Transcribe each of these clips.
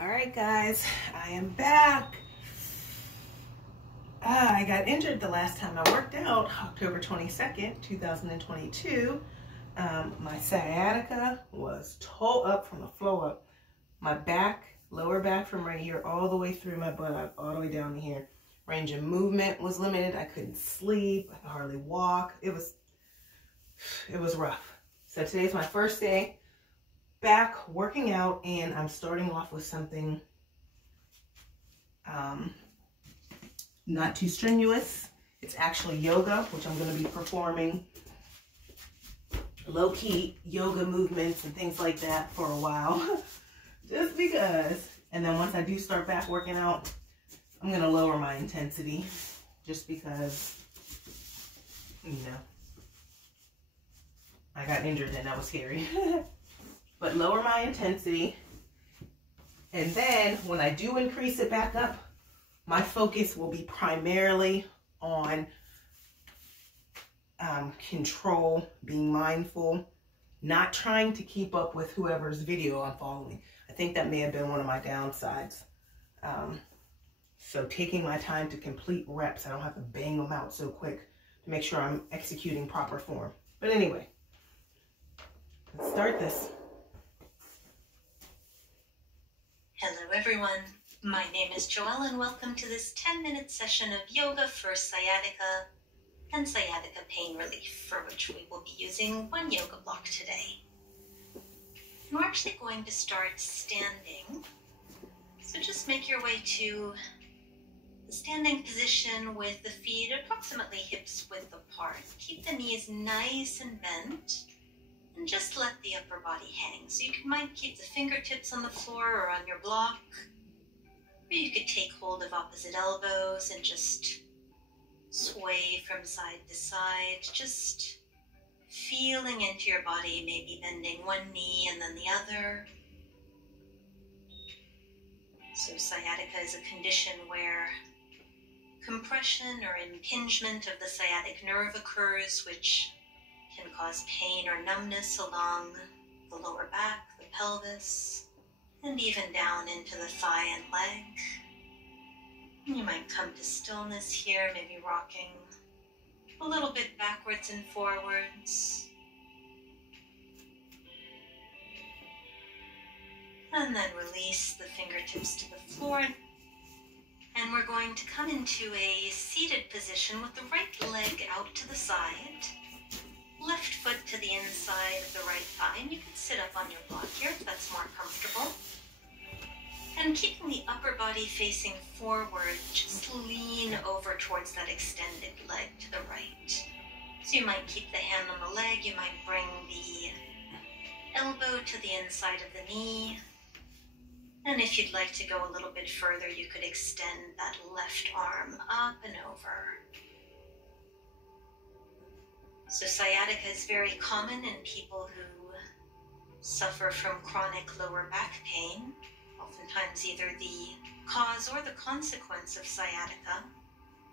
All right, guys, I am back. I got injured the last time I worked out, October 22nd, 2022. My sciatica was toe up from the floor up. My back, lower back from right here all the way through my butt, all the way down to here. Range of movement was limited. I couldn't sleep. I could hardly walk. It was rough. So today's my first day back working out, and I'm starting off with something not too strenuous. It's actually yoga, which I'm going to be performing low-key yoga movements and things like that for a while just because. And then once I do start back working out, I'm going to lower my intensity just because, you know, I got injured and that was scary. But lower my intensity, and then when I do increase it back up, my focus will be primarily on control, being mindful, not trying to keep up with whoever's video I'm following. I think that may have been one of my downsides. So taking my time to complete reps, I don't have to bang them out so quick to make sure I'm executing proper form. But anyway, let's start this. Hello everyone, my name is Joelle and welcome to this 10-minute session of yoga for sciatica and sciatica pain relief, for which we will be using one yoga block today. And we're actually going to start standing, so just make your way to the standing position with the feet approximately hips width apart. Keep the knees nice and bent. And just let the upper body hang. So you might keep the fingertips on the floor or on your block. Or you could take hold of opposite elbows and just sway from side to side. Just feeling into your body, maybe bending one knee and then the other. So sciatica is a condition where compression or impingement of the sciatic nerve occurs, which can cause pain or numbness along the lower back, the pelvis, and even down into the thigh and leg. And you might come to stillness here, maybe rocking a little bit backwards and forwards. And then release the fingertips to the floor. And we're going to come into a seated position with the right leg out to the side. Left foot to the inside of the right thigh, and you can sit up on your block here if that's more comfortable. And keeping the upper body facing forward, just lean over towards that extended leg to the right. So you might keep the hand on the leg, you might bring the elbow to the inside of the knee. And if you'd like to go a little bit further, you could extend that left arm up and over. So sciatica is very common in people who suffer from chronic lower back pain, oftentimes either the cause or the consequence of sciatica.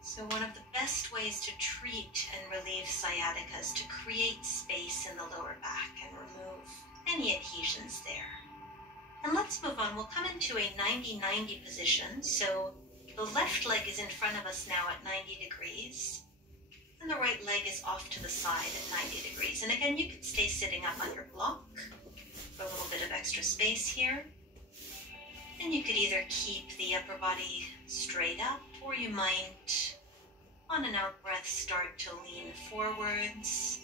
So one of the best ways to treat and relieve sciatica is to create space in the lower back and remove any adhesions there. And let's move on. We'll come into a 90-90 position. So the left leg is in front of us now at 90 degrees. And the right leg is off to the side at 90 degrees. And again, you could stay sitting up on your block for a little bit of extra space here. And you could either keep the upper body straight up, or you might, on an out breath, start to lean forwards.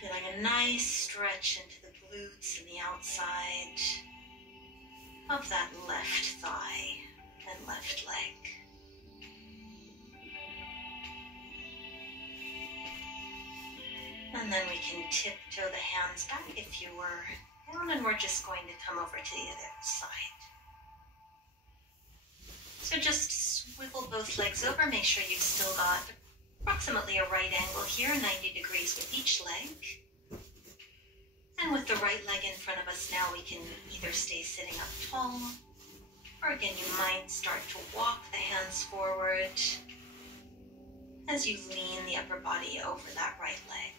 Feeling a nice stretch into the glutes and the outside of that left thigh and left leg. And then we can tiptoe the hands back if you were down, and we're just going to come over to the other side. So just swivel both legs over, make sure you've still got approximately a right angle here, 90 degrees with each leg. And with the right leg in front of us now, we can either stay sitting up tall, or again, you might start to walk the hands forward as you lean the upper body over that right leg.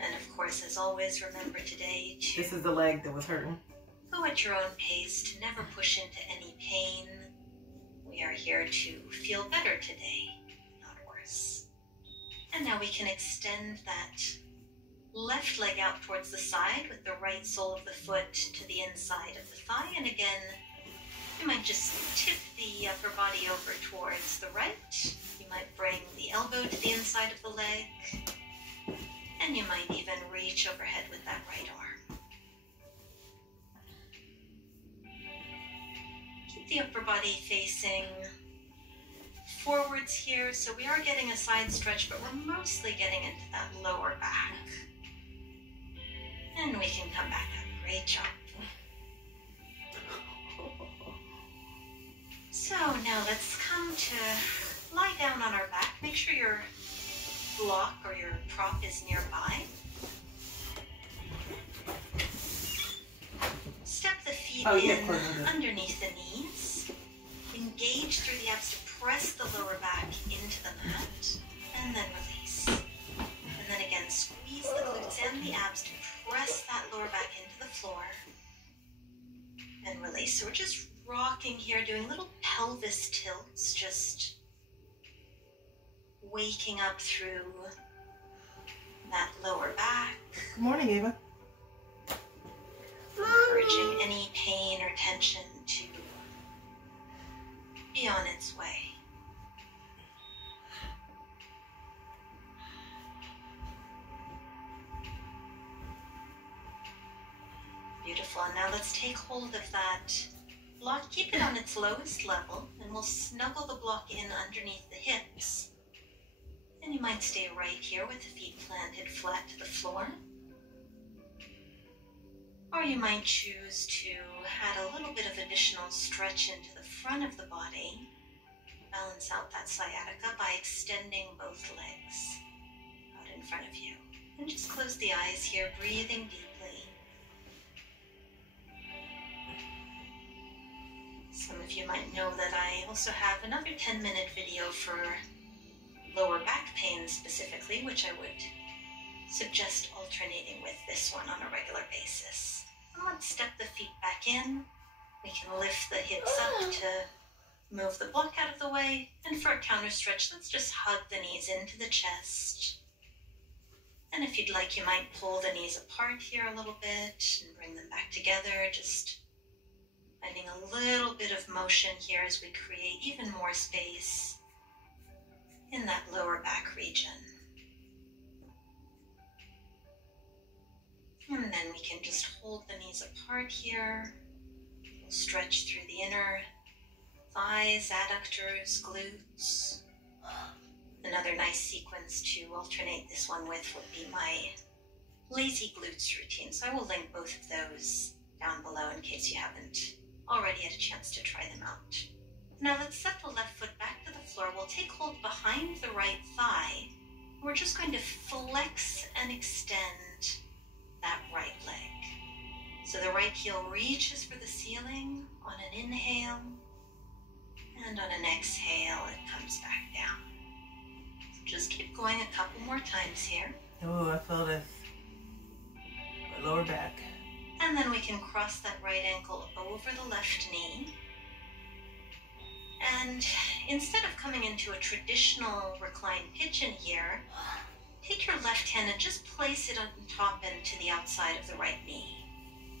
And of course, as always, remember today to... This is the leg that was hurting. Go at your own pace, to never push into any pain. We are here to feel better today, not worse. And now we can extend that left leg out towards the side with the right sole of the foot to the inside of the thigh. And again, you might just tip the upper body over towards the right. You might bring the elbow to the inside of the leg. And you might even reach overhead with that right arm. Keep the upper body facing forwards here. So we are getting a side stretch, but we're mostly getting into that lower back. And we can come back up. Great job. So now let's come to lie down on our back. Make sure your block or your prop is nearby. Step the feet in underneath the knees. Engage through the abs to press the lower back into the mat. And then release. And then again, squeeze the glutes and the abs to press that lower back into the floor. And release. So we're just rocking here, doing little pelvis tilts, just waking up through that lower back. Good morning, Ava. Encouraging any pain or tension to be on its way. Beautiful. And now let's take hold of that block. Keep it on its lowest level, and we'll snuggle the block in underneath the hips. And you might stay right here with the feet planted flat to the floor. Or you might choose to add a little bit of additional stretch into the front of the body. Balance out that sciatica by extending both legs out in front of you. And just close the eyes here, breathing deeply. Some of you might know that I also have another 10-minute video for lower back pain specifically, which I would suggest alternating with this one on a regular basis. And let's step the feet back in. We can lift the hips up to move the block out of the way. And for a counter stretch, let's just hug the knees into the chest. And if you'd like, you might pull the knees apart here a little bit and bring them back together, just finding a little bit of motion here as we create even more space in that lower back region. And then we can just hold the knees apart here. We'll stretch through the inner thighs, adductors, glutes. Another nice sequence to alternate this one with would be my lazy glutes routine. So I will link both of those down below in case you haven't already had a chance to try them out. Now let's set the left foot back to the floor. We'll take hold behind the right thigh. We're just going to flex and extend that right leg. So the right heel reaches for the ceiling on an inhale, and on an exhale, it comes back down. So just keep going a couple more times here. Oh, I feel this. My lower back. And then we can cross that right ankle over the left knee. And instead of coming into a traditional reclined pigeon here, take your left hand and just place it on top and to the outside of the right knee.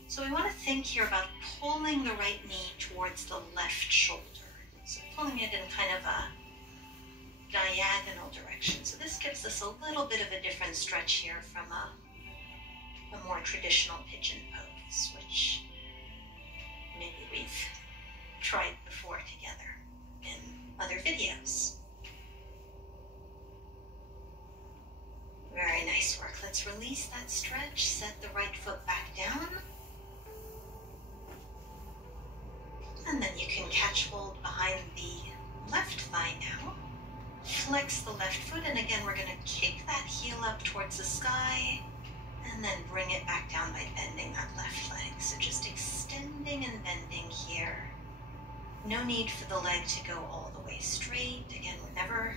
So we want to think here about pulling the right knee towards the left shoulder. So pulling it in kind of a diagonal direction. So this gives us a little bit of a different stretch here from a more traditional pigeon pose, which maybe we've tried before together in other videos. Very nice work. Let's release that stretch, set the right foot back down. And then you can catch hold behind the left thigh now. Flex the left foot, and again we're going to kick that heel up towards the sky, and then bring it back down by bending that left leg. So just extending and bending here. No need for the leg to go all the way straight. Again, we're never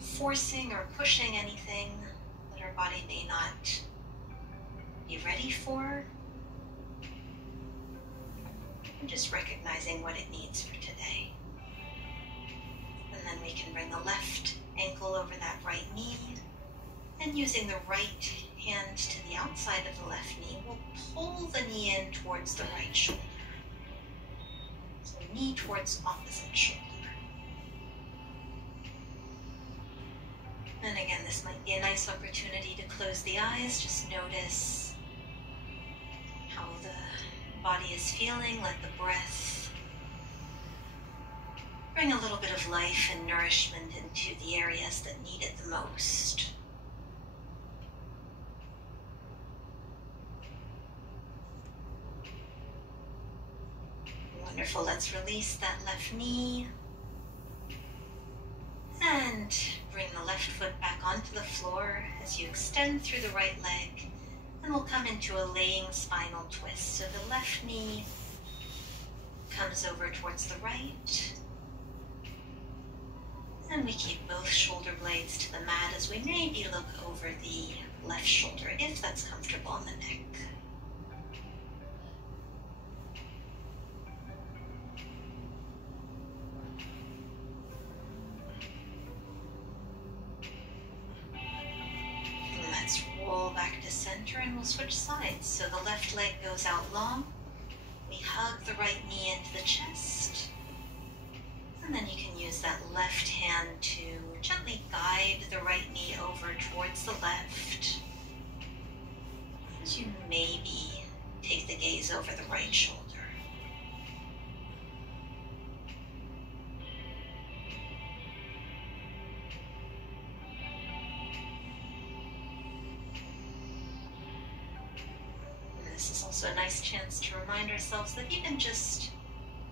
forcing or pushing anything. Let your body may not be ready for. And just recognizing what it needs for today. And then we can bring the left ankle over that right knee, and using the right hand to the outside of the left knee, we'll pull the knee in towards the right shoulder. So knee towards opposite shoulder. And again, this might be a nice opportunity to close the eyes. Just notice how the body is feeling. Let the breath bring a little bit of life and nourishment into the areas that need it the most. Wonderful. Let's release that left knee. And bring the left foot back onto the floor as you extend through the right leg. And we'll come into a laying spinal twist. So the left knee comes over towards the right. And we keep both shoulder blades to the mat as we maybe look over the left shoulder, if that's comfortable on the neck. And let's roll back to center and we'll switch sides. So the left leg goes out long. We hug the right knee into the chest. And then you can use that left hand to gently guide the right knee over towards the left. As you maybe take the gaze over the right shoulder. And this is also a nice chance to remind ourselves that even just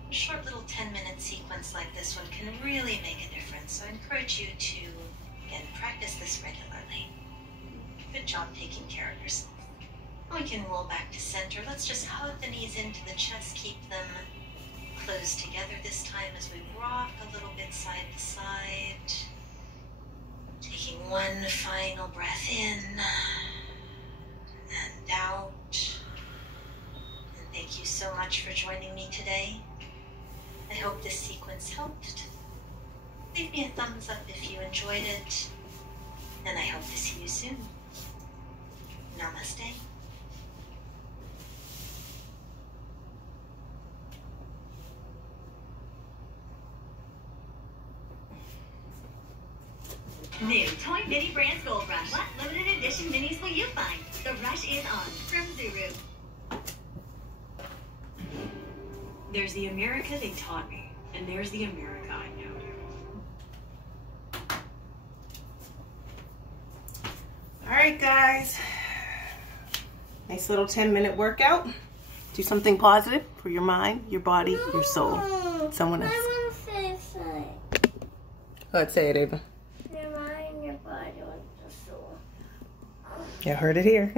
a short little 10-minute sequence like this one can really make a difference. So I encourage you to, again, practice this regularly. Good job taking care of yourself. We can roll back to center. Let's just hug the knees into the chest. Keep them close together this time as we rock a little bit side to side. Taking one final breath in and out. And thank you so much for joining me today. I hope this sequence helped. Leave me a thumbs up if you enjoyed it, and I hope to see you soon. Namaste. New Toy Mini Brands Gold Rush. What limited edition minis will you find? The rush is on from Zuru. There's the America they taught me, and there's the America I know. All right, guys. Nice little 10-minute workout. Do something positive for your mind, your body, your soul. Someone else. I want to say something. Go ahead, say it, Ava. Your mind, your body, with the soul. You heard it here.